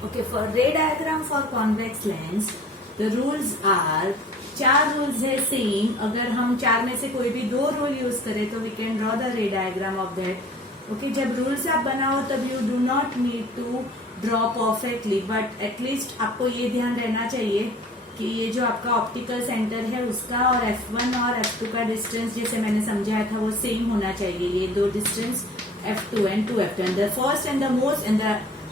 Okay, for ray diagram for convex lens, the rules are, चार rules है same. अगर हम चार में से कोई भी दो रूल यूज करें तो we can draw the ray diagram of that. Okay, जब रूल्स आप बनाओ तब you do not need to draw perfectly, but at least आपको ये ध्यान रहना चाहिए कि ये जो आपका ऑप्टिकल सेंटर है उसका और F1 और F2 का डिस्टेंस जैसे मैंने समझाया था वो सेम होना चाहिए. ये दो distance F2 and 2F2. And the first and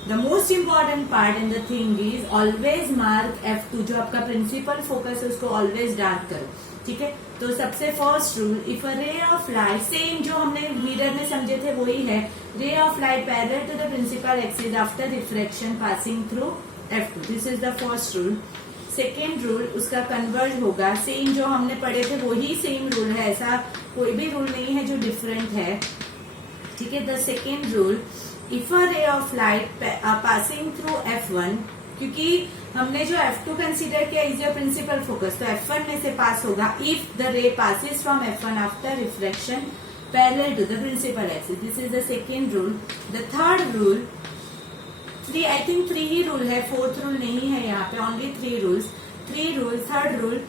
the most important part in the thing is always mark F2. जो आपका प्रिंसिपल फोकस है उसको ऑलवेज डार्क करो. ठीक है, तो सबसे फर्स्ट रूल, इफ अ रे ऑफ लाइट, सेम जो हमने मिरर में समझे थे वही है, ray of light parallel to the principal axis after reflection passing through F2. This is the first rule. Second rule उसका कन्वर्ज होगा, सेम जो हमने पढ़े थे वही सेम रूल है, ऐसा कोई भी रूल नहीं है जो डिफरेंट है. ठीक है, the second rule, if a रे of light passing through F1, क्योंकि हमने जो F2 कंसीडर किया इज योर प्रिंसिपल फोकस, तो F1 में से पास होगा if the ray passes from F1 after reflection parallel to the principal axis. This is the second rule. The third rule, I think three ही rule है, fourth rule नहीं है यहाँ पे, only three rules. Third rule,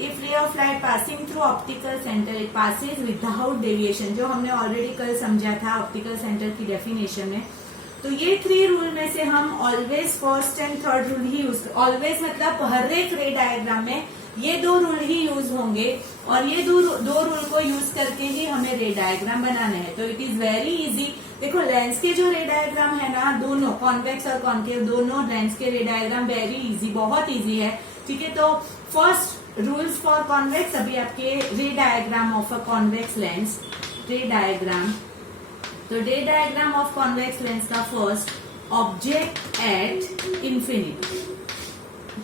if ray of light passing through optical centre it passes without deviation, जो हमने already कल समझा था ऑप्टिकल सेंटर की डेफिनेशन में. तो ये थ्री रूल में से हम always first and third rule he use, always मतलब हर एक रे डायग्राम में ये दो रूल ही यूज होंगे और ये दो रूल को यूज करके ही हमें रे डायग्राम बनाना है. तो इट इज वेरी इजी. देखो लेंस के जो रे डायग्राम है ना, दोनों कॉन्वेक्स और कॉन्केव दोनों लेंस के रे डायग्राम वेरी इजी, बहुत इजी है. ठीक है, तो फर्स्ट रूल्स फॉर कॉन्वेक्स, अभी आपके ray diagram of a convex lens, ray diagram. तो ray diagram of convex lens का फर्स्ट, ऑब्जेक्ट एट इंफिनिटी.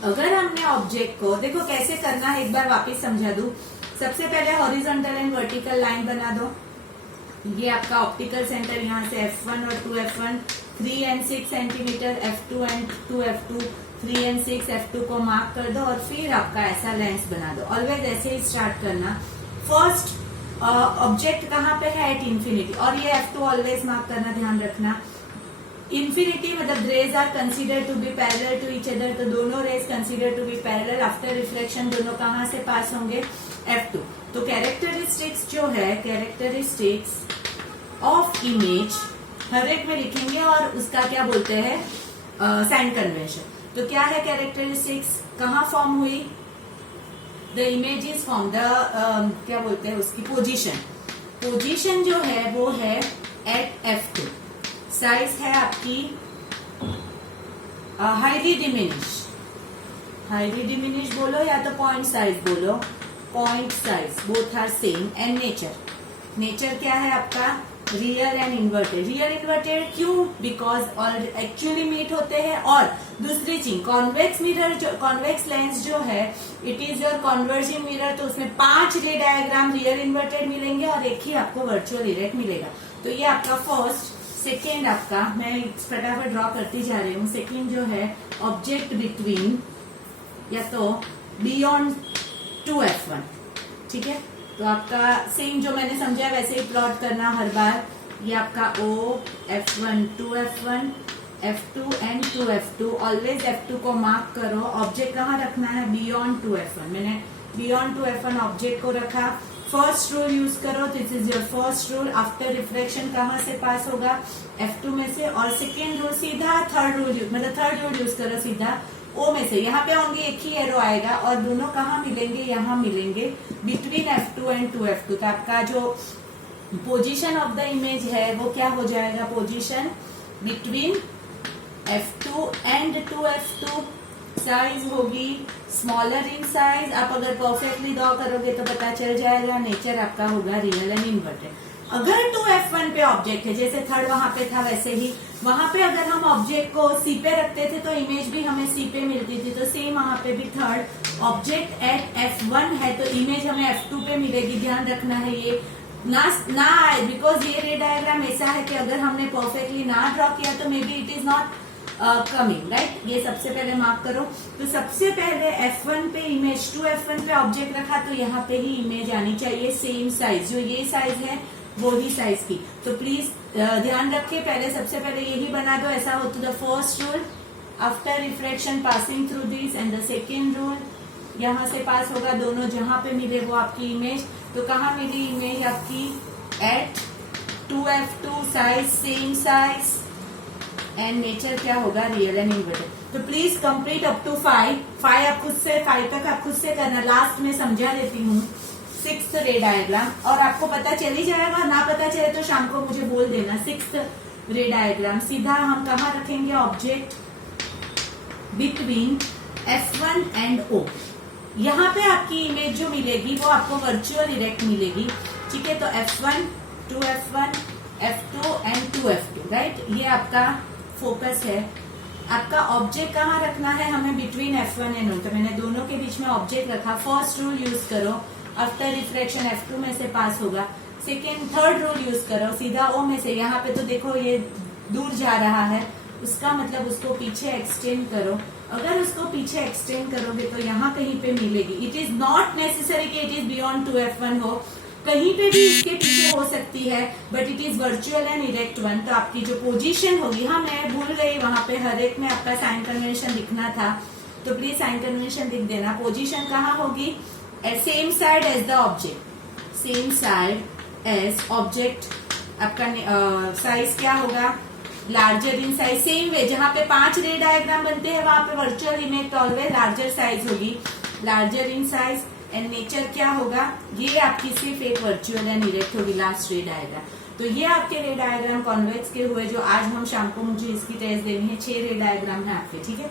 अगर हमने ऑब्जेक्ट को, देखो कैसे करना है एक बार वापस समझा दूं. सबसे पहले हॉरिजॉन्टल एंड वर्टिकल लाइन बना दो. ये आपका ऑप्टिकल सेंटर, यहाँ से F1 और 2F1 3 and 6 centimetre, F2 and 2F2 3 and 6 F2 को मार्क कर दो और फिर आपका ऐसा लेंस बना दो. ऑलवेज ऐसे ही स्टार्ट करना. फर्स्ट ऑब्जेक्ट कहाँ पे है, एट इंफिनिटी, और ये F2 ऑलवेज मार्क करना, ध्यान रखना. इंफिनिटी मतलब rays are consider to be parallel to each other, तो दोनों rays consider to be parallel. After reflection दोनों कहाँ से पास होंगे, F2. तो कैरेक्टरिस्टिक्स जो है, कैरेक्टरिस्टिक्स ऑफ इमेज हर एक में लिखेंगे और उसका क्या बोलते हैं, साइन कन्वेंशन. तो क्या है कैरेक्टरिस्टिक्स, कहाँ फॉर्म हुई, the image is form, the क्या बोलते हैं उसकी पोजीशन. पोजीशन जो है वो है एट F2. साइज है आपकी हाईली डिमिनिश बोलो या तो पॉइंट साइज बोलो, point size both are same. And nature क्या है आपका, real and inverted. Real inverted क्यों, बिकॉज एक्चुअली मीट होते हैं. और दूसरी चीज, कॉन्वेक्स मिरर जो, कॉन्वेक्स लेंस जो है it is your converging mirror, तो उसमें 5 रे डायग्राम रियल इन्वर्टेड मिलेंगे और एक ही आपको वर्चुअल इरेक्ट मिलेगा. तो ये आपका फर्स्ट. सेकेंड आपका, मैं फटाफट ड्रॉ करती जा रही हूँ. सेकेंड जो है ऑब्जेक्ट बिटवीन या तो बियॉन्ड 2F1. ठीक है, तो आपका सेम जो मैंने समझा वैसे ही प्लॉट करना हर बार. ये आपका O, F1, 2F1, F2 and 2F2. Always F2 को मार्क करो. ऑब्जेक्ट कहाँ रखना है, बियॉन्ड 2F1. मैंने बियॉन्ड 2F1 ऑब्जेक्ट को रखा. फर्स्ट रूल यूज करो, this is your first rule. After reflection कहाँ से पास होगा, F2 में से. और सेकेंड रूल सीधा थर्ड रूल यूज करो सीधा O में से. यहाँ पे ओनली एक ही एरो आएगा और दोनों कहाँ मिलेंगे, यहाँ मिलेंगे बिटवीन F2 एंड 2F2. तो आपका जो पोजीशन ऑफ द इमेज है वो क्या हो जाएगा, position between F2 and 2F2. Size होगी स्मॉलर इन साइज. आप अगर परफेक्टली ड्रॉ करोगे तो पता चल जाएगा. नेचर आपका होगा रियल एंड इन्वर्टेड. अगर 2F1 पे ऑब्जेक्ट है, जैसे थर्ड वहां पे था वैसे ही वहां पे अगर हम ऑब्जेक्ट को C पे रखते थे तो इमेज भी हमें C पे मिलती थी. तो सेम वहां पे भी थर्ड ऑब्जेक्ट एट F1 है तो इमेज हमें F2 पे मिलेगी. ध्यान रखना है ये ना आए, बिकॉज ये रे डायग्राम ऐसा है कि अगर हमने परफेक्टली ना ड्रॉ किया तो may be it is not coming right. ये सबसे पहले मार्क करो. तो सबसे पहले F1 पे इमेज, 2F1 पे ऑब्जेक्ट रखा तो यहाँ पे ही इमेज आनी चाहिए सेम साइज, जो ये साइज है वो ही साइज की. तो प्लीज ध्यान रखिए, पहले सबसे पहले यही बना दो. ऐसा हो तो the first rule after refraction passing through this and the second rule, यहाँ से पास होगा, दोनों जहां पे मिले वो आपकी इमेज। तो कहाँ मिली इमेज आपकी? At 2f2 size, same size, and nature क्या होगा? Real and inverted. तो प्लीज कंप्लीट अप टू 5 आप खुद से, 5 तक आप खुद से करना। लास्ट में समझा देती हूँ 6th रे डायग्राम, और आपको पता चल ही जाएगा, ना पता चले तो शाम को मुझे बोल देना। 6th रे डायग्राम सीधा हम कहाँ रखेंगे? Object between F1 and O। यहाँ पे आपकी इमेज जो मिलेगी वो आपको वर्चुअल इरेक्ट मिलेगी, ठीक है। तो F1, 2F1, F2 and 2F2, right. ये आपका फोकस है। आपका ऑब्जेक्ट कहाँ रखना है हमें? Between F1 and O। तो मैंने दोनों के बीच में ऑब्जेक्ट रखा। फर्स्ट रूल यूज करो, आफ्टर रिफ्रैक्शन F2 में से पास होगा। थर्ड रूल यूज करो, सीधा O में से। यहाँ पे तो देखो ये दूर जा रहा है, उसका मतलब उसको पीछे एक्सटेंड करो। अगर उसको पीछे एक्सटेंड करोगे तो यहाँ कहीं पे मिलेगी। इट इज नॉट नेसेसरी कि इट इज बियॉन्ड 2F1 हो, कहीं पे भी इसके पीछे हो सकती है, but it is virtual and erect one. तो आपकी जो पोजीशन होगी, हाँ मैं भूल गई, वहां पे हर एक में आपका साइन कन्वेंशन लिखना था, तो प्लीज साइन कन्वेंशन लिख देना। पोजीशन कहाँ होगी? Same side as the object, same side as object. आपका साइज क्या होगा? Larger in size. Same way जहाँ पे 5 रे डायग्राम बनते हैं वहां पे virtual image always larger size होगी, larger in size. And nature क्या होगा? ये आपकी सिर्फ एक वर्चुअल एंड इरेक्ट होगी, लास्ट रे डायग्राम। तो ये आपके रे डायग्राम कॉन्वेक्स के हुए, जो आज हम शाम को मुझे इसकी टेस्ट देनी है। 6 रे डायग्राम है आपके, ठीक है।